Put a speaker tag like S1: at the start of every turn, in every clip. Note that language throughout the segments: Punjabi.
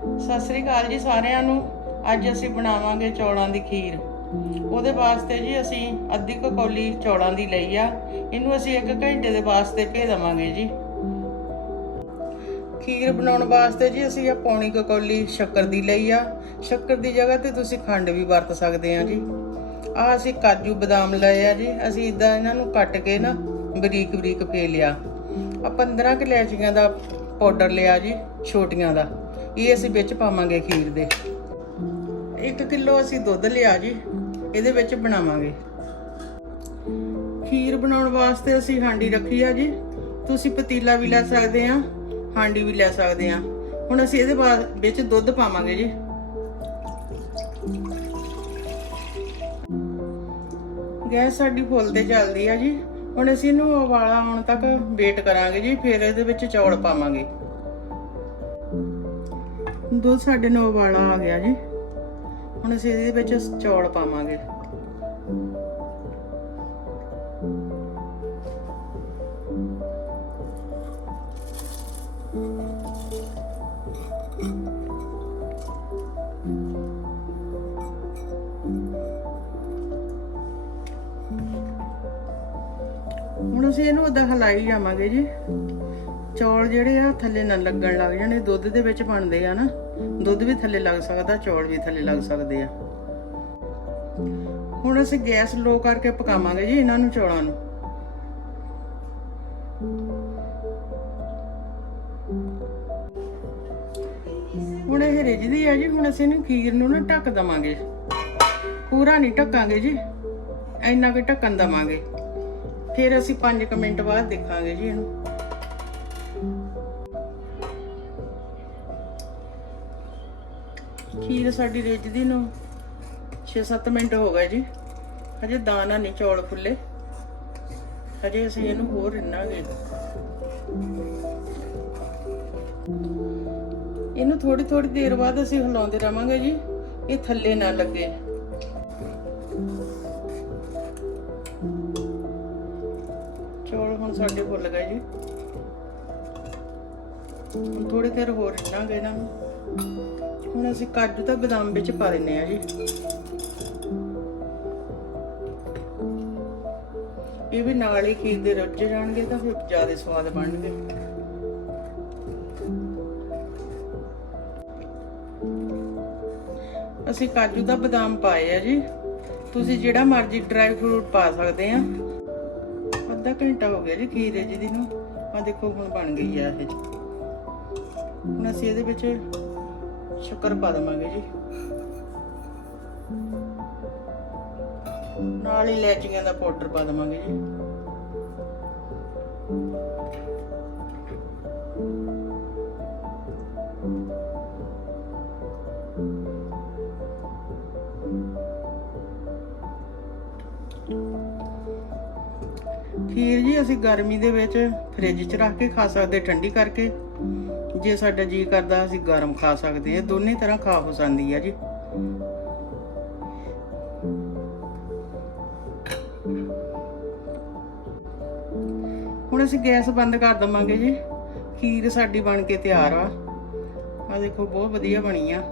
S1: ਸਤਿ ਸ੍ਰੀ ਅਕਾਲ ਜੀ ਸਾਰਿਆਂ ਨੂੰ। ਅੱਜ ਅਸੀਂ ਬਣਾਵਾਂਗੇ ਚੌਲਾਂ ਦੀ ਖੀਰ। ਉਹਦੇ ਵਾਸਤੇ ਜੀ ਅਸੀਂ ਅੱਧੀ ਕੁ ਕੌਲੀ ਚੌਲਾਂ ਦੀ ਲਈ ਆ। ਇਹਨੂੰ ਅਸੀਂ 1 ਘੰਟੇ ਦੇ ਵਾਸਤੇ ਭੇ ਦੇਵਾਂਗੇ ਜੀ। ਖੀਰ ਬਣਾਉਣ ਵਾਸਤੇ ਜੀ ਅਸੀਂ ਆ ਪੌਣੀ ਕੁ ਕੌਲੀ ਸ਼ੱਕਰ ਦੀ ਲਈ ਆ। ਸ਼ੱਕਰ ਦੀ ਜਗ੍ਹਾ ਤੇ ਤੁਸੀਂ ਖੰਡ ਵੀ ਵਰਤ ਸਕਦੇ ਆ ਜੀ। ਆ ਅਸੀਂ ਕਾਜੂ ਬਦਾਮ ਲਏ ਆ ਜੀ। ਅਸੀਂ ਇਦਾਂ ਇਹਨਾਂ ਨੂੰ ਕੱਟ ਕੇ ਨਾ ਬਰੀਕ ਬਰੀਕ ਪੇ ਲਿਆ। ਆ 15 ਕੁ ਇਲਾਇਚੀਆਂ ਦਾ ਪਾਊਡਰ ਲਿਆ ਜੀ, ਛੋਟੀਆਂ ਦਾ। ਇਹ ਅਸੀਂ ਵਿੱਚ ਪਾਵਾਂਗੇ ਖੀਰ ਦੇ। 1 ਕਿਲੋ ਅਸੀਂ ਦੁੱਧ ਲਿਆ ਜੀ, ਇਹਦੇ ਵਿੱਚ ਬਣਾਵਾਂਗੇ। ਖੀਰ ਬਣਾਉਣ ਵਾਸਤੇ ਅਸੀਂ ਹਾਂਡੀ ਰੱਖੀ ਆ ਜੀ। ਤੁਸੀਂ ਪਤੀਲਾ ਵੀ ਲੈ ਸਕਦੇ ਆ, ਹਾਂਡੀ ਵੀ ਲੈ ਸਕਦੇ ਆ। ਹੁਣ ਅਸੀਂ ਇਹਦੇ ਬਾਅਦ ਵਿੱਚ ਦੁੱਧ ਪਾਵਾਂਗੇ ਜੀ। ਗੈਸ ਸਾਡੀ ਫੁੱਲ ਤੇ ਚੱਲਦੀ ਆ ਜੀ। ਹੁਣ ਅਸੀਂ ਇਹਨੂੰ ਉਬਾਲਾ ਆਉਣ ਤੱਕ ਵੇਟ ਕਰਾਂਗੇ ਜੀ, ਫਿਰ ਇਹਦੇ ਵਿੱਚ ਚੌਲ ਪਾਵਾਂਗੇ। ਦੁੱਧ ਸਾਡੇ ਨੂੰ ਉਬਾਲਾ ਆ ਗਿਆ ਜੀ। ਹੁਣ ਅਸੀਂ ਇਹਦੇ ਵਿੱਚ ਚੌਲ ਪਾਵਾਂਗੇ। ਹੁਣ ਅਸੀਂ ਇਹਨੂੰ ਉਦਾਂ ਹਲਾਈ ਜਾਵਾਂਗੇ ਜੀ। ਚੌਲ ਜਿਹੜੇ ਆ ਥੱਲੇ ਨਾ ਲੱਗਣ ਲੱਗ ਜਾਣੇ ਦੁੱਧ ਦੇ ਵਿੱਚ ਬਣਦੇ ਆ ਨਾ, ਦੁੱਧ ਵੀ ਥੱਲੇ ਲੱਗ ਸਕਦਾ, ਚੌਲ ਵੀ ਥੱਲੇ ਲੱਗ ਸਕਦੇ ਆ। ਹੁਣ ਅਸੀਂ ਗੈਸ ਲੋ ਕਰਕੇ ਪਕਾਵਾਂਗੇ ਜੀ ਇਹਨਾਂ ਨੂੰ ਚੌਲਾਂ ਨੂੰ। ਹੁਣ ਇਹ ਰਿੱਝਦੀ ਆ ਜੀ, ਹੁਣ ਅਸੀਂ ਇਹਨੂੰ ਖੀਰ ਨੂੰ ਨਾ ਢੱਕ ਦਵਾਂਗੇ। ਪੂਰਾ ਨਹੀਂ ਢੱਕਾਂਗੇ ਜੀ, ਇੰਨਾ ਕੁ ਢੱਕਣ ਦਵਾਂਗੇ। ਫਿਰ ਅਸੀਂ 5 ਮਿੰਟ ਬਾਅਦ ਦੇਖਾਂਗੇ ਜੀ ਇਹਨੂੰ। ਖੀਰ ਸਾਡੀ ਰਿੱਝਦੀ ਨੂੰ 6-7 ਮਿੰਟ ਹੋ ਗਏ ਜੀ। ਹਜੇ ਦਾਣਾ ਨਹੀਂ ਚੌਲ ਫੁੱਲੇ ਹਜੇ ਅਸੀਂ ਇਹਨੂੰ ਹੋਰ ਰਿੰਨਾਂਗੇ। ਇਹਨੂੰ ਥੋੜੀ ਥੋੜੀ ਦੇਰ ਬਾਅਦ ਅਸੀਂ ਹਿਲਾਉਂਦੇ ਰਵਾਂਗੇ ਜੀ। ਇਹ ਥੱਲੇ ਨਾ ਲੱਗੇ। ਚੌਲ ਹੁਣ ਸਾਡੇ ਫੁੱਲ ਗਏ ਜੀ। ਹੁਣ ਥੋੜੀ ਦੇਰ ਹੋਰ ਰਿੰਨਾਂਗੇ ਇਹਨਾਂ ਨੂੰ। ਹੁਣ ਅਸੀਂ ਕਾਜੂ ਤੇ ਬਦਾਮ ਵਿੱਚ ਪਾ ਦਿੰਨੇ ਆ ਜੀ। ਇਹ ਵੀ ਨਾਲ ਹੀ ਖੀਰ ਦੇ ਰੱਜ ਜਾਣਗੇ ਤਾਂ ਫਿਰ ਜ਼ਿਆਦਾ ਸਵਾਦ ਬਣਨਗੇ। ਅਸੀਂ ਕਾਜੂ ਦਾ ਬਦਾਮ ਪਾਏ ਆ ਜੀ। ਤੁਸੀਂ ਜਿਹੜਾ ਮਰਜ਼ੀ ਡਰਾਈ ਫਰੂਟ ਪਾ ਸਕਦੇ ਆ। ਅੱਧਾ ਘੰਟਾ ਹੋ ਗਿਆ ਜੀ ਖੀਰ ਹੈ ਜਿਹਦੀ ਨੂੰ। ਆ ਦੇਖੋ ਹੁਣ ਬਣ ਗਈ ਆ ਇਹ। ਹੁਣ ਅਸੀਂ ਇਹਦੇ ਵਿੱਚ ਸ਼ੱਕਰ ਪਾ ਦਵਾਂਗੇ ਜੀ। ਨਾਲ ਹੀ ਇਲਾਇਚੀਆਂ ਦਾ ਪਾਊਡਰ ਪਾ ਦਵਾਂਗੇ ਜੀ। ਖੀਰ ਜੀ, ਅਸੀਂ ਗਰਮੀ ਦੇ ਵਿੱਚ ਫ੍ਰਿਜ 'ਚ ਰੱਖ ਕੇ ਖਾ ਸਕਦੇ, ਠੰਡੀ ਕਰਕੇ। ਜੇ ਸਾਡਾ ਜੀ ਕਰਦਾ, ਅਸੀਂ ਗਰਮ ਖਾ ਸਕਦੇ ਹਾਂ। ਦੋਨੇ ਤਰ੍ਹਾਂ ਖਾ ਹੋ ਜਾਂਦੀ ਹੈ ਜੀ। ਹੁਣ ਅਸੀਂ ਗੈਸ ਬੰਦ ਕਰ ਦਵਾਂਗੇ ਜੀ। ਖੀਰ ਸਾਡੀ ਬਣ ਕੇ ਤਿਆਰ ਆ। ਆ ਦੇਖੋ, ਬਹੁਤ ਵਧੀਆ ਬਣੀ ਆ।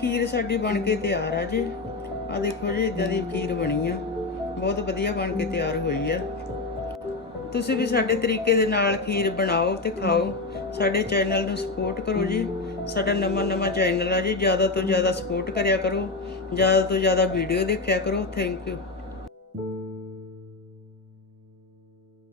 S1: ਖੀਰ ਸਾਡੀ ਬਣ ਕੇ ਤਿਆਰ ਆ ਜੀ। ਆ ਦੇਖੋ ਜੀ, ਇਦਾਂ ਦੀ ਖੀਰ ਬਣੀ ਆ। ਬਹੁਤ ਵਧੀਆ ਬਣ ਕੇ ਤਿਆਰ ਹੋਈ ਆ। ਤੁਸੀਂ ਵੀ ਸਾਡੇ ਤਰੀਕੇ ਦੇ ਨਾਲ ਖੀਰ ਬਣਾਓ ਤੇ ਖਾਓ। ਸਾਡੇ ਚੈਨਲ ਨੂੰ ਸਪੋਰਟ ਕਰੋ ਜੀ। ਸਾਡਾ ਨਵਾਂ ਨਵਾਂ ਚੈਨਲ ਆ ਜੀ, ਜ਼ਿਆਦਾ ਤੋਂ ਜ਼ਿਆਦਾ ਸਪੋਰਟ ਕਰਿਆ ਕਰੋ। ਜ਼ਿਆਦਾ ਤੋਂ ਜ਼ਿਆਦਾ ਵੀਡੀਓ ਦੇਖਿਆ ਕਰੋ। Thank you